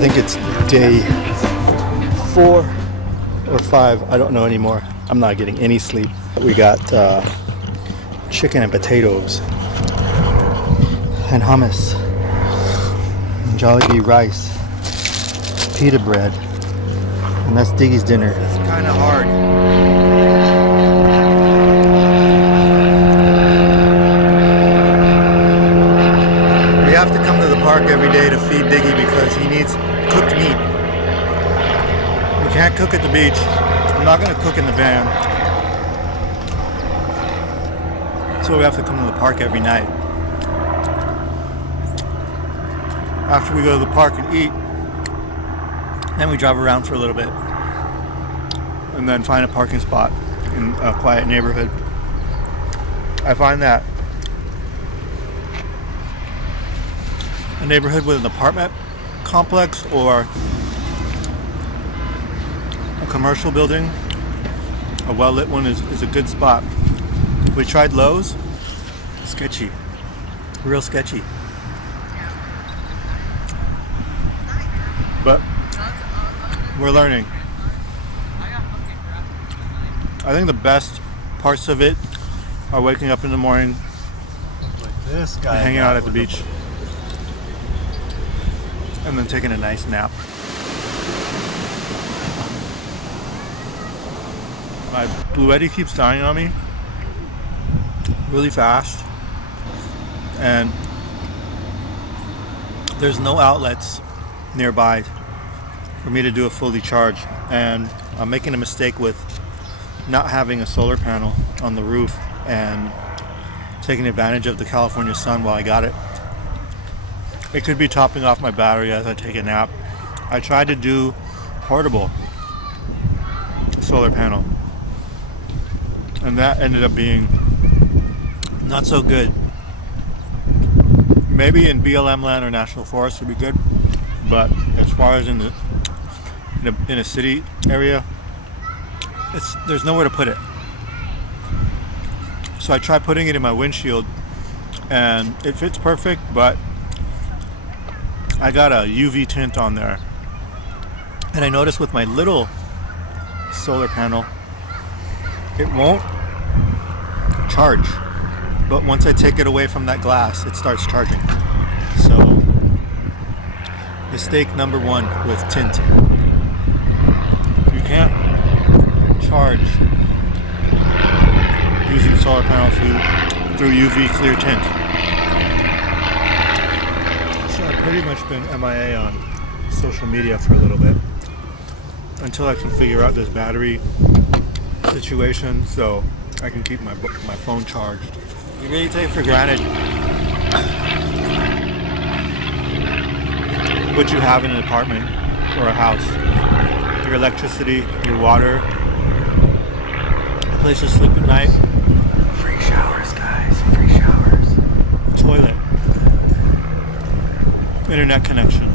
think it's day 4 or 5. I don't know anymore. I'm not getting any sleep. We got chicken and potatoes and hummus and Jollibee rice, pita bread, and that's Diggy's dinner. It's kind of hard. We have to come to the park every day to feed Diggy because he needs cooked meat. We can't cook at the beach. I'm not going to cook in the van. So we have to come to the park every night. After we go to the park and eat, then we drive around for a little bit. And then find a parking spot in a quiet neighborhood. I find that a neighborhood with an apartment complex or a commercial building, a well-lit one is a good spot. We tried Lowe's. Sketchy. Real sketchy. But we're learning. I think the best parts of it are waking up in the morning, like this guy, hanging out at the beach, and then taking a nice nap. My BlueDriver keeps dying on me really fast, and there's no outlets nearby for me to do a fully charge, and I'm making a mistake with not having a solar panel on the roof and taking advantage of the California sun while I got it. It could be topping off my battery as I take a nap. I tried to do portable solar panel, and that ended up being not so good. Maybe in BLM land or national forest would be good, but as far as in a city area, there's nowhere to put it. So I tried putting it in my windshield, and it fits perfect, but I got a UV tint on there, and I noticed with my little solar panel, it won't charge, but once I take it away from that glass, it starts charging. So mistake number 1 with tint: you can't charge using solar panel through UV clear tint. So I've pretty much been MIA on social media for a little bit until I can figure out this battery situation so I can keep my phone charged. You really take for granted what you have in an apartment or a house. Your electricity, your water, a place to sleep at night. Free showers, guys. Free showers. Toilet. Internet connection.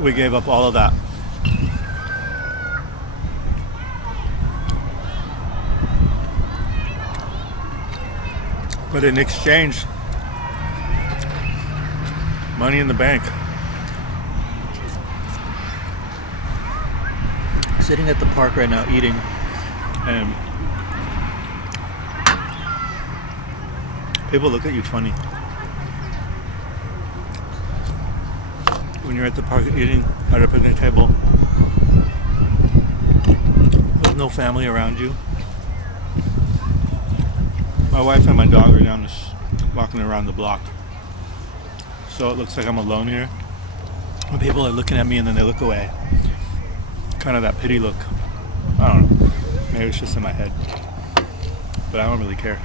We gave up all of that. But in exchange, money in the bank. Sitting at the park right now eating, and people look at you funny when you're at the park eating at a picnic table with no family around you. My wife and my dog are walking around the block, so it looks like I'm alone here. And people are looking at me and then they look away. Kind of that pity look. I don't know. Maybe it's just in my head, but I don't really care.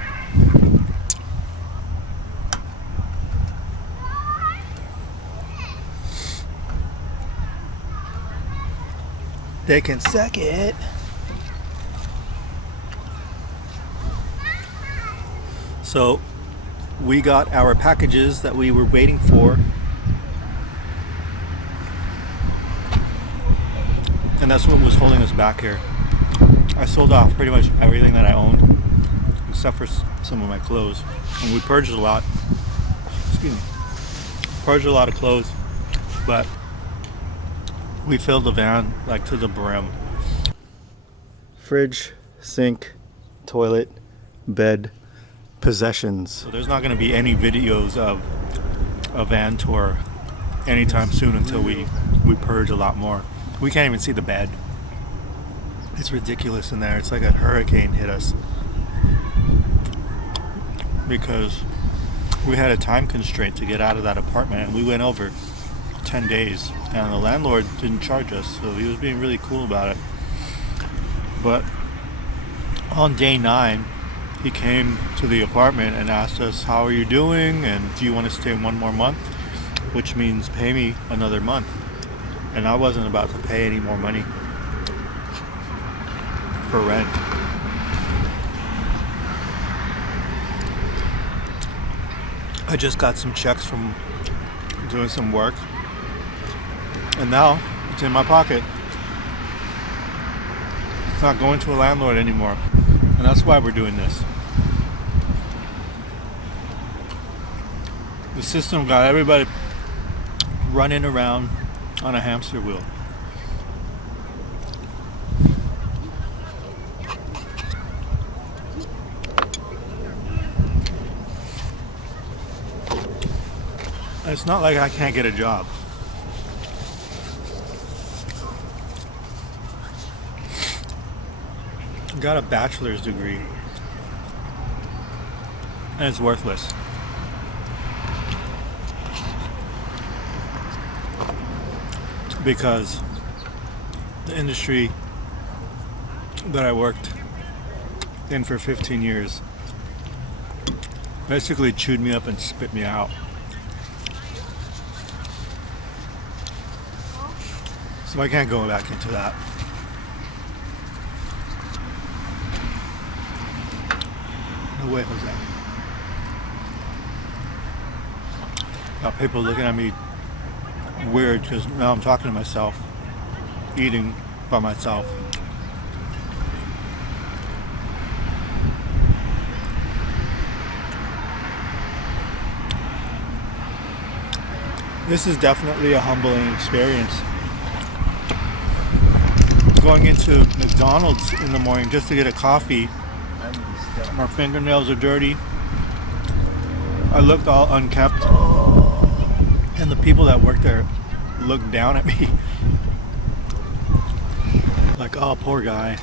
They can suck it. So we got our packages that we were waiting for, and that's what was holding us back here. I sold off pretty much everything that I owned except for some of my clothes, and we purged a lot. excuse me, purged a lot of clothes, but we filled the van like to the brim. Fridge, sink, toilet, bed, possessions. So there's not going to be any videos of a van tour anytime soon until we purge a lot more. We can't even see the bed. It's ridiculous in there. It's like a hurricane hit us because we had a time constraint to get out of that apartment, and we went over 10 days, and the landlord didn't charge us, so he was being really cool about it. But on day 9, he came to the apartment and asked us, how are you doing, and do you want to stay one more month, which means pay me another month. And I wasn't about to pay any more money for rent. I just got some checks from doing some work, and now it's in my pocket. It's not going to a landlord anymore, and that's why we're doing this. The system got everybody running around on a hamster wheel. It's not like I can't get a job. I got a bachelor's degree, and it's worthless. Because the industry that I worked in for 15 years basically chewed me up and spit me out. So I can't go back into that. No way, Jose. Got people looking at me weird because now I'm talking to myself, eating by myself. This is definitely a humbling experience. Going into McDonald's in the morning just to get a coffee. My fingernails are dirty. I looked all unkempt, and the people that work there looked down at me like, oh, poor guy.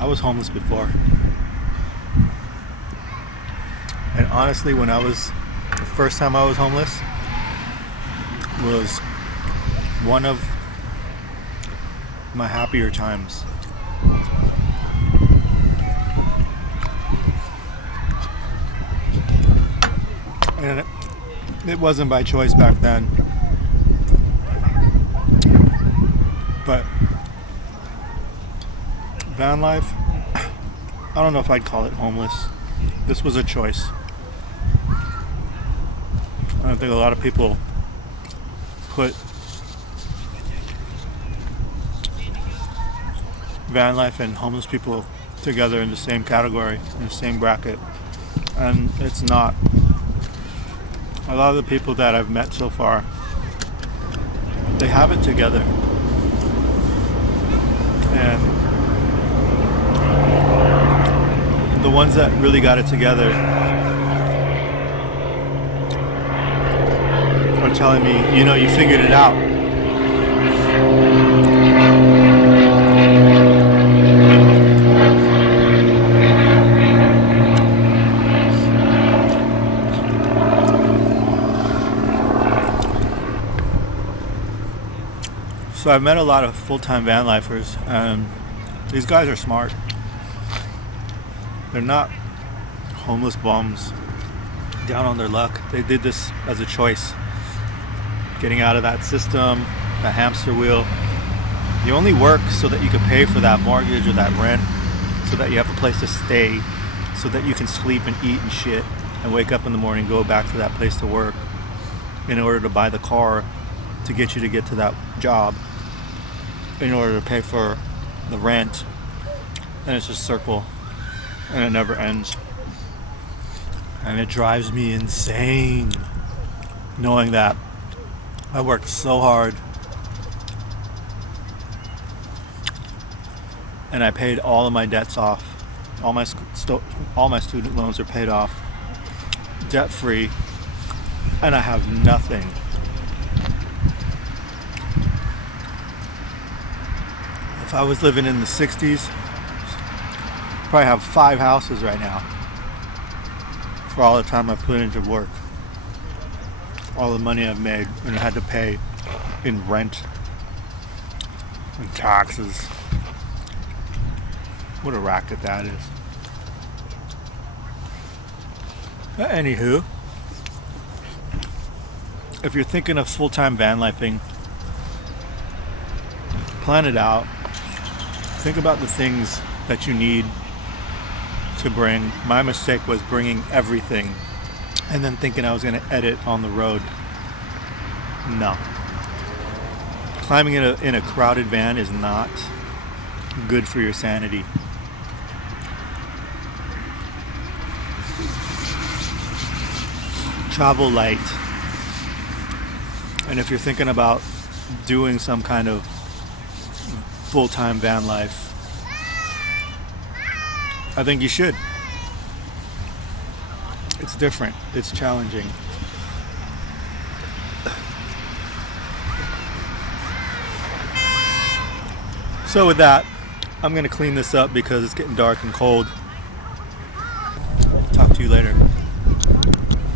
I was homeless before, and honestly, the first time I was homeless was one of my happier times. And it wasn't by choice back then. But van life, I don't know if I'd call it homeless. This was a choice. I don't think a lot of people put van life and homeless people together in the same category, in the same bracket, and it's not. A lot of the people that I've met so far, they have it together, and the ones that really got it together are telling me, you figured it out. So I've met a lot of full-time van lifers, and these guys are smart. They're not homeless bums down on their luck. They did this as a choice. Getting out of that system, that hamster wheel. You only work so that you can pay for that mortgage or that rent, so that you have a place to stay, so that you can sleep and eat and shit and wake up in the morning, go back to that place to work in order to buy the car to get you to get to that job, in order to pay for the rent. And it's just a circle, and it never ends. And it drives me insane knowing that I worked so hard and I paid all of my debts off. All my student loans are paid off, debt free, and I have nothing. If I was living in the 60s, I'd probably have 5 houses right now for all the time I've put into work, all the money I've made and had to pay in rent and taxes. What a racket that is. But anywho, if you're thinking of full-time van lifing, plan it out. Think about the things that you need to bring. My mistake was bringing everything and then thinking I was going to edit on the road. No. Climbing in a crowded van is not good for your sanity. Travel light. And if you're thinking about doing some kind of full-time van life, I think you should. It's different. It's challenging. So with that, I'm going to clean this up because it's getting dark and cold. Talk to you later.